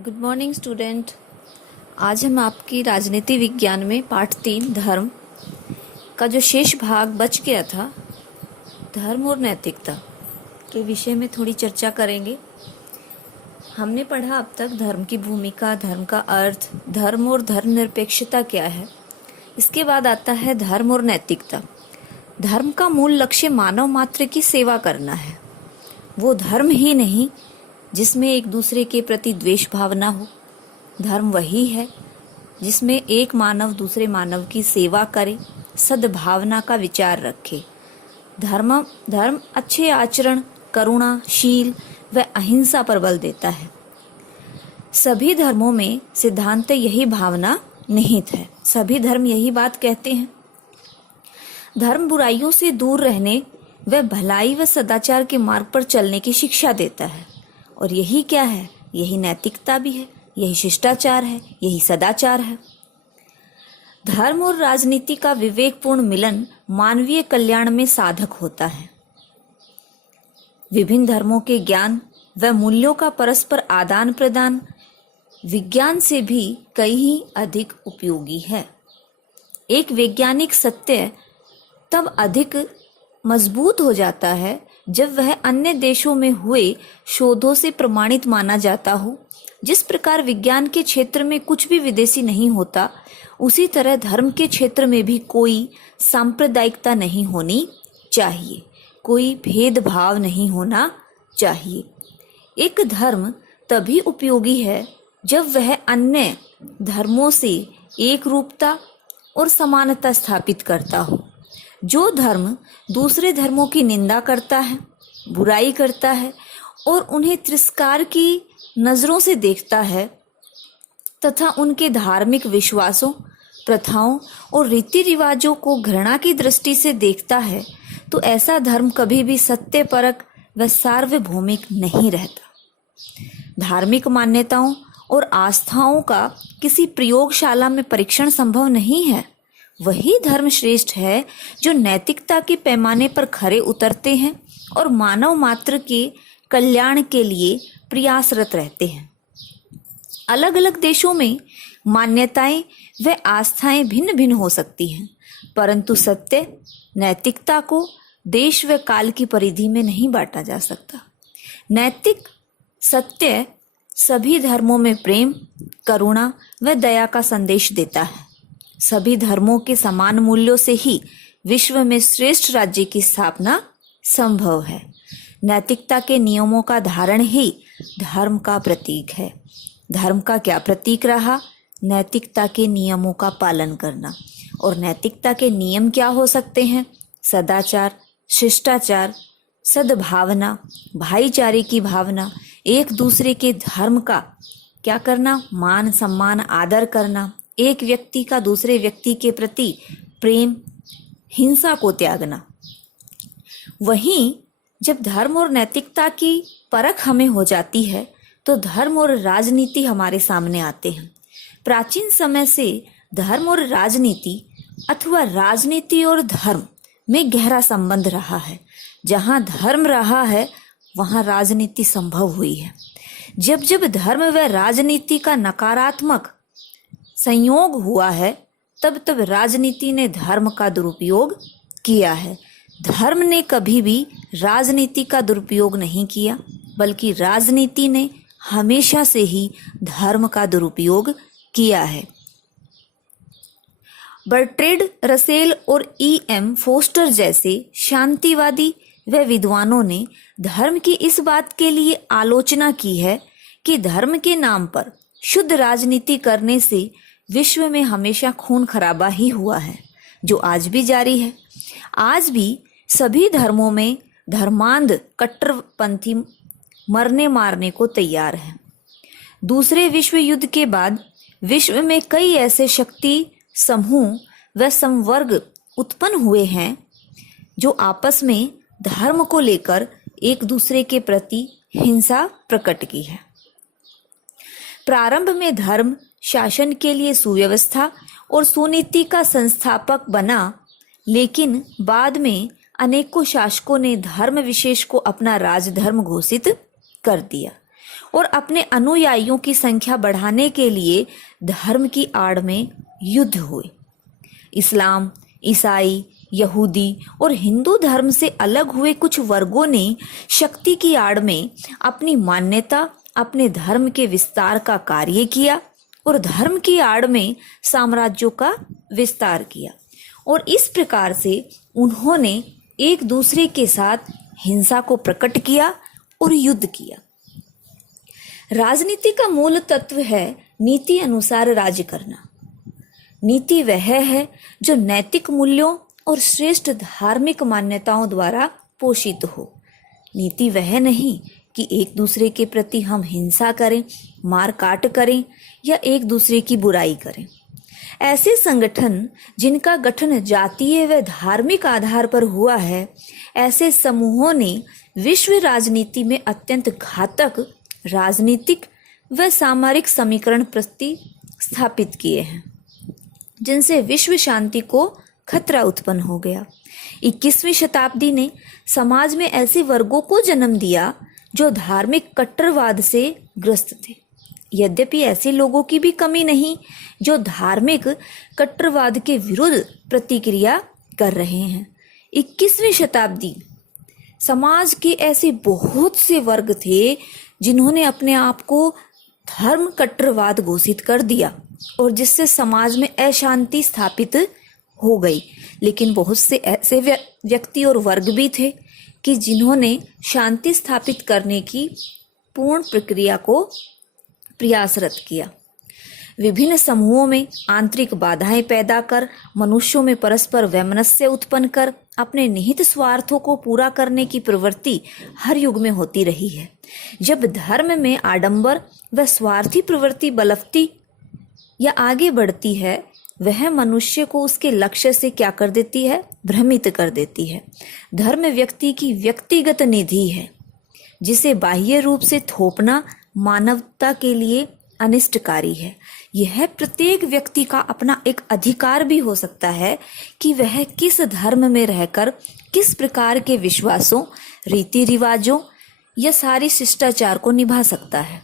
Good morning student. आज हम आपकी राजनीति विज्ञान में पाठ 3 धर्म का जो शेष भाग बच गया था, धर्म और नैतिकता के विषय में थोड़ी चर्चा करेंगे। हमने पढ़ा अब तक धर्म की भूमिका, धर्म का अर्थ, धर्म और धर्मनिरपेक्षता क्या है। इसके बाद आता है धर्म और नैतिकता। धर्म का मूल लक्ष्य मानव मात्र की सेवा करना है। वो धर्म ही नहीं जिसमें एक दूसरे के प्रति द्वेष भावना हो। धर्म वही है जिसमें एक मानव दूसरे मानव की सेवा करे, सद्भावना का विचार रखे। धर्म अच्छे आचरण, करुणा, शील व अहिंसा पर बल देता है। सभी धर्मों में सिद्धांत यही भावना निहित है। सभी धर्म यही बात कहते हैं। धर्म बुराइयों से दूर रहने व भलाई व सदाचार के मार्ग पर चलने की शिक्षा देता है। और यही क्या है? यही नैतिकता भी है, यही शिष्टाचार है, यही सदाचार है। धर्म और राजनीति का विवेकपूर्ण मिलन मानवीय कल्याण में साधक होता है। विभिन्न धर्मों के ज्ञान व मूल्यों का परस्पर आदान प्रदान विज्ञान से भी कहीं अधिक उपयोगी है। एक वैज्ञानिक सत्य तब अधिक मजबूत हो जाता है जब वह अन्य देशों में हुए शोधों से प्रमाणित माना जाता हो। जिस प्रकार विज्ञान के क्षेत्र में कुछ भी विदेशी नहीं होता, उसी तरह धर्म के क्षेत्र में भी कोई सांप्रदायिकता नहीं होनी चाहिए, कोई भेदभाव नहीं होना चाहिए। एक धर्म तभी उपयोगी है जब वह अन्य धर्मों से एक रूपता और समानता स्थापित करता हो। जो धर्म दूसरे धर्मों की निंदा करता है, बुराई करता है और उन्हें तिरस्कार की नजरों से देखता है तथा उनके धार्मिक विश्वासों, प्रथाओं और रीति रिवाजों को घृणा की दृष्टि से देखता है, तो ऐसा धर्म कभी भी सत्यपरक व सार्वभौमिक नहीं रहता। धार्मिक मान्यताओं और आस्थाओं का किसी प्रयोगशाला में परीक्षण संभव नहीं है। वही धर्म श्रेष्ठ है जो नैतिकता के पैमाने पर खरे उतरते हैं और मानव मात्र के कल्याण के लिए प्रयासरत रहते हैं। अलग अलग देशों में मान्यताएं व आस्थाएं भिन्न भिन्न हो सकती हैं, परंतु सत्य, नैतिकता को देश व काल की परिधि में नहीं बांटा जा सकता। नैतिक सत्य सभी धर्मों में प्रेम, करुणा व दया का संदेश देता है। सभी धर्मों के समान मूल्यों से ही विश्व में श्रेष्ठ राज्य की स्थापना संभव है। नैतिकता के नियमों का धारण ही धर्म का प्रतीक है। धर्म का क्या प्रतीक रहा? नैतिकता के नियमों का पालन करना। और नैतिकता के नियम क्या हो सकते हैं? सदाचार, शिष्टाचार, सद्भावना, भाईचारे की भावना, एक दूसरे के धर्म का क्या करना? मान सम्मान, आदर करना, एक व्यक्ति का दूसरे व्यक्ति के प्रति प्रेम, हिंसा को त्यागना। वहीं जब धर्म और नैतिकता की परख हमें हो जाती है तो धर्म और राजनीति हमारे सामने आते हैं। प्राचीन समय से धर्म और राजनीति अथवा राजनीति और धर्म में गहरा संबंध रहा है। जहाँ धर्म रहा है वहाँ राजनीति संभव हुई है। जब जब धर्म व राजनीति का नकारात्मक संयोग हुआ है, तब तब राजनीति ने धर्म का दुरुपयोग किया है। धर्म ने कभी भी राजनीति का दुरुपयोग नहीं किया, बल्कि राजनीति ने हमेशा से ही धर्म का दुरुपयोग किया है। बर्ट्रेड रसेल और E.M. फोस्टर जैसे शांतिवादी व विद्वानों ने धर्म की इस बात के लिए आलोचना की है कि धर्म के नाम पर शुद्ध राजनीति करने से विश्व में हमेशा खून खराबा ही हुआ है, जो आज भी जारी है। आज भी सभी धर्मों में धर्मांध कट्टरपंथी मरने मारने को तैयार हैं। दूसरे विश्व युद्ध के बाद विश्व में कई ऐसे शक्ति समूह व संवर्ग उत्पन्न हुए हैं जो आपस में धर्म को लेकर एक दूसरे के प्रति हिंसा प्रकट की है। प्रारंभ में धर्म शासन के लिए सुव्यवस्था और सुनीति का संस्थापक बना, लेकिन बाद में अनेकों शासकों ने धर्म विशेष को अपना राजधर्म घोषित कर दिया। और अपने अनुयायियों की संख्या बढ़ाने के लिए धर्म की आड़ में युद्ध हुए। इस्लाम, ईसाई, यहूदी और हिंदू धर्म से अलग हुए कुछ वर्गों ने शक्ति की आड़ में अपनी मान्यता, अपने धर्म के विस्तार का कार्य किया और धर्म की आड़ में साम्राज्यों का विस्तार किया, और इस प्रकार से उन्होंने एक दूसरे के साथ हिंसा को प्रकट किया और युद्ध किया। राजनीति का मूल तत्व है नीति अनुसार राज्य करना। नीति वह है जो नैतिक मूल्यों और श्रेष्ठ धार्मिक मान्यताओं द्वारा पोषित हो। नीति वह नहीं कि एक दूसरे के प्रति हम हिंसा करें, मार काट करें या एक दूसरे की बुराई करें। ऐसे संगठन जिनका गठन जातीय व धार्मिक आधार पर हुआ है, ऐसे समूहों ने विश्व राजनीति में अत्यंत घातक राजनीतिक व सामरिक समीकरण स्थापित किए हैं, जिनसे विश्व शांति को खतरा उत्पन्न हो गया। 21वीं शताब्दी ने समाज में ऐसे वर्गों को जन्म दिया जो धार्मिक कट्टरवाद से ग्रस्त थे। यद्यपि ऐसे लोगों की भी कमी नहीं जो धार्मिक कट्टरवाद के विरुद्ध प्रतिक्रिया कर रहे हैं। 21वीं शताब्दी समाज के ऐसे बहुत से वर्ग थे जिन्होंने अपने आप को धर्म कट्टरवाद घोषित कर दिया और जिससे समाज में अशांति स्थापित हो गई। लेकिन बहुत से ऐसे व्यक्ति और वर्ग भी थे कि जिन्होंने शांति स्थापित करने की पूर्ण प्रक्रिया को प्रयासरत किया। विभिन्न समूहों में आंतरिक बाधाएं पैदा कर, मनुष्यों में परस्पर वैमनस्य उत्पन्न कर अपने निहित स्वार्थों को पूरा करने की प्रवृत्ति हर युग में होती रही है। जब धर्म में आडंबर व स्वार्थी प्रवृत्ति बलवती या आगे बढ़ती है, वह मनुष्य को उसके लक्ष्य से क्या कर देती है? भ्रमित कर देती है। धर्म व्यक्ति की व्यक्तिगत निधि है, जिसे बाह्य रूप से थोपना मानवता के लिए अनिष्टकारी है। यह प्रत्येक व्यक्ति का अपना एक अधिकार भी हो सकता है कि वह किस धर्म में रहकर किस प्रकार के विश्वासों, रीति रिवाजों या सारी शिष्टाचार को निभा सकता है।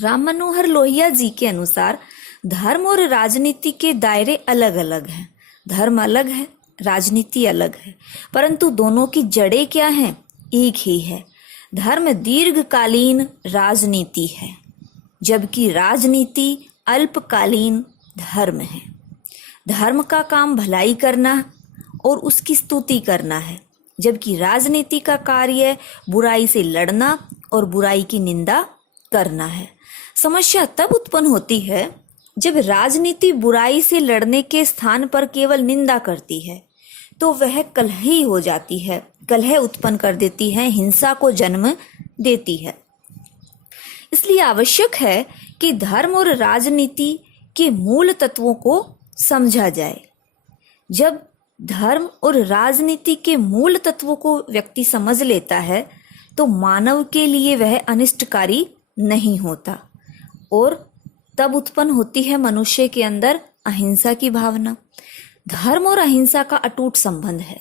राम मनोहर लोहिया जी के अनुसार धर्म और राजनीति के दायरे अलग अलग हैं। धर्म अलग है, राजनीति अलग है, परंतु दोनों की जड़ें क्या हैं? एक ही है। धर्म दीर्घकालीन राजनीति है, जबकि राजनीति अल्पकालीन धर्म है। धर्म का काम भलाई करना और उसकी स्तुति करना है, जबकि राजनीति का कार्य बुराई से लड़ना और बुराई की निंदा करना है। समस्या तब उत्पन्न होती है जब राजनीति बुराई से लड़ने के स्थान पर केवल निंदा करती है, तो वह कलही हो जाती है, कलह उत्पन्न कर देती है, हिंसा को जन्म देती है। इसलिए आवश्यक है कि धर्म और राजनीति के मूल तत्वों को समझा जाए। जब धर्म और राजनीति के मूल तत्वों को व्यक्ति समझ लेता है, तो मानव के लिए वह अनिष्टकारी नहीं होता और तब उत्पन्न होती है मनुष्य के अंदर अहिंसा की भावना। धर्म और अहिंसा का अटूट संबंध है।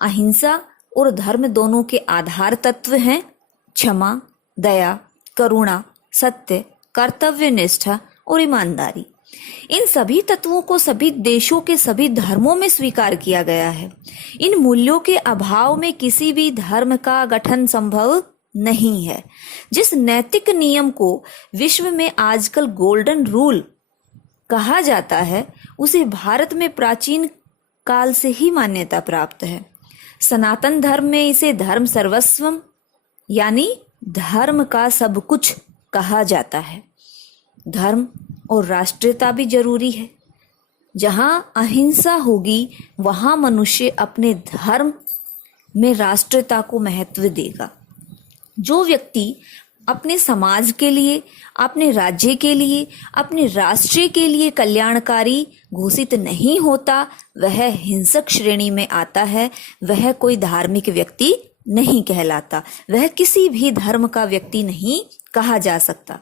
अहिंसा और धर्म दोनों के आधार तत्व हैं क्षमा, दया, करुणा, सत्य, कर्तव्य निष्ठा और ईमानदारी। इन सभी तत्वों को सभी देशों के सभी धर्मों में स्वीकार किया गया है। इन मूल्यों के अभाव में किसी भी धर्म का गठन संभव नहीं है। जिस नैतिक नियम को विश्व में आजकल गोल्डन रूल कहा जाता है, उसे भारत में प्राचीन काल से ही मान्यता प्राप्त है। सनातन धर्म में इसे धर्म सर्वस्वम यानी धर्म का सब कुछ कहा जाता है। धर्म और राष्ट्रीयता भी जरूरी है। जहां अहिंसा होगी, वहां मनुष्य अपने धर्म में राष्ट्रीयता को महत्व देगा। जो व्यक्ति अपने समाज के लिए, अपने राज्य के लिए, अपने राष्ट्र के लिए कल्याणकारी घोषित नहीं होता, वह हिंसक श्रेणी में आता है। वह कोई धार्मिक व्यक्ति नहीं कहलाता, वह किसी भी धर्म का व्यक्ति नहीं कहा जा सकता।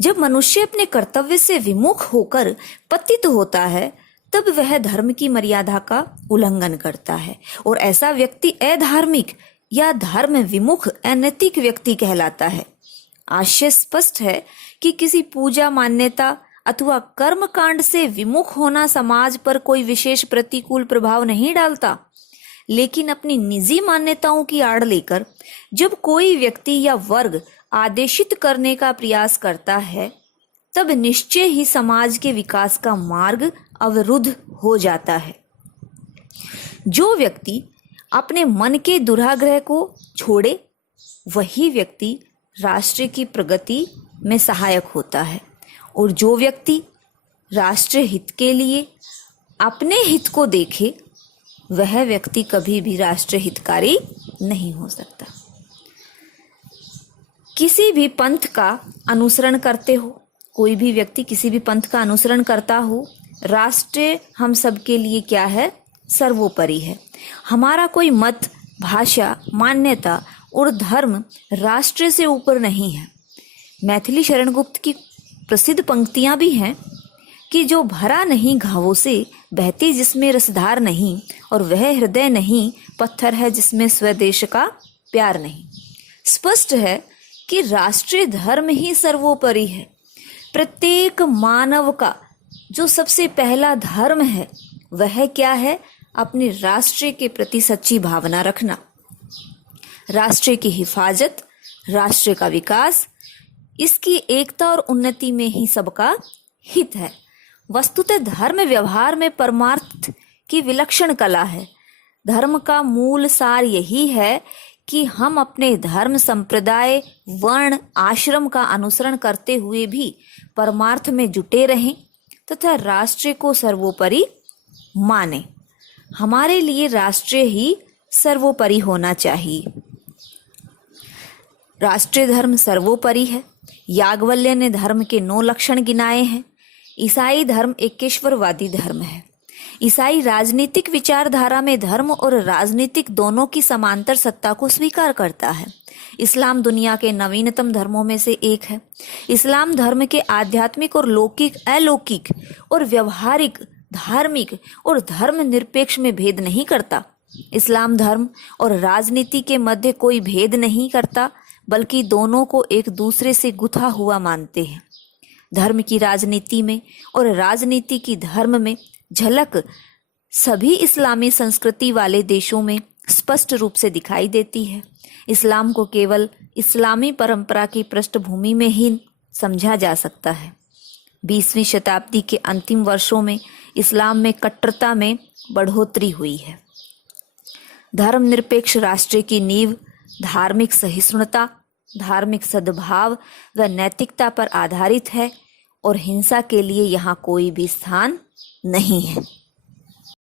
जब मनुष्य अपने कर्तव्य से विमुख होकर पतित होता है, तब वह धर्म की मर्यादा का उल्लंघन करता है और ऐसा व्यक्ति अधार्मिक या धर्म विमुख अनैतिक व्यक्ति कहलाता है। आशय स्पष्ट है कि किसी पूजा मान्यता अथवा कर्म कांड से विमुख होना समाज पर कोई विशेष प्रतिकूल प्रभाव नहीं डालता, लेकिन अपनी निजी मान्यताओं की आड़ लेकर जब कोई व्यक्ति या वर्ग आदेशित करने का प्रयास करता है, तब निश्चय ही समाज के विकास का मार्ग अवरुद्ध हो जाता है। जो व्यक्ति अपने मन के दुराग्रह को छोड़े, वही व्यक्ति राष्ट्र की प्रगति में सहायक होता है, और जो व्यक्ति राष्ट्र हित के लिए अपने हित को देखे, वह व्यक्ति कभी भी राष्ट्र हितकारी नहीं हो सकता। किसी भी पंथ का अनुसरण करते हो, कोई भी व्यक्ति किसी भी पंथ का अनुसरण करता हो, राष्ट्र हम सबके लिए क्या है? सर्वोपरि है। हमारा कोई मत, भाषा, मान्यता और धर्म राष्ट्र से ऊपर नहीं है। मैथिली शरण गुप्त की प्रसिद्ध पंक्तियां भी हैं कि जो भरा नहीं घावों से, बहती जिसमें रसधार नहीं, और वह हृदय नहीं पत्थर है जिसमें स्वदेश का प्यार नहीं। स्पष्ट है कि राष्ट्रीय धर्म ही सर्वोपरि है। प्रत्येक मानव का जो सबसे पहला धर्म है, वह क्या है? अपने राष्ट्र के प्रति सच्ची भावना रखना, राष्ट्र की हिफाजत, राष्ट्र का विकास, इसकी एकता और उन्नति में ही सबका हित है। वस्तुतः धर्म व्यवहार में परमार्थ की विलक्षण कला है। धर्म का मूल सार यही है कि हम अपने धर्म, संप्रदाय, वर्ण, आश्रम का अनुसरण करते हुए भी परमार्थ में जुटे रहें तथा राष्ट्र को सर्वोपरि माने। हमारे लिए राष्ट्र ही सर्वोपरि होना चाहिए। राष्ट्रीय धर्म सर्वोपरि है। याज्ञवल्क्य ने धर्म के 9 लक्षण गिनाए हैं। ईसाई धर्म एकेश्वरवादी धर्म है। ईसाई राजनीतिक विचारधारा में धर्म और राजनीतिक दोनों की समांतर सत्ता को स्वीकार करता है। इस्लाम दुनिया के नवीनतम धर्मों में से एक है। इस्लाम धर्म के आध्यात्मिक और लौकिक, अलौकिक और व्यवहारिक, धार्मिक और धर्म निरपेक्ष में भेद नहीं करता। इस्लाम धर्म और राजनीति के मध्य कोई भेद नहीं करता, बल्कि दोनों को एक दूसरे से गुथा हुआ मानते हैं। धर्म की राजनीति में और राजनीति की धर्म में झलक सभी इस्लामी संस्कृति वाले देशों में स्पष्ट रूप से दिखाई देती है। इस्लाम को केवल इस्लामी परंपरा की पृष्ठभूमि में ही समझा जा सकता है। 20वीं शताब्दी के अंतिम वर्षों में इस्लाम में कट्टरता में बढ़ोतरी हुई है। धर्मनिरपेक्ष राष्ट्र की नींव धार्मिक सहिष्णुता, धार्मिक सद्भाव व नैतिकता पर आधारित है और हिंसा के लिए यहाँ कोई भी स्थान नहीं है।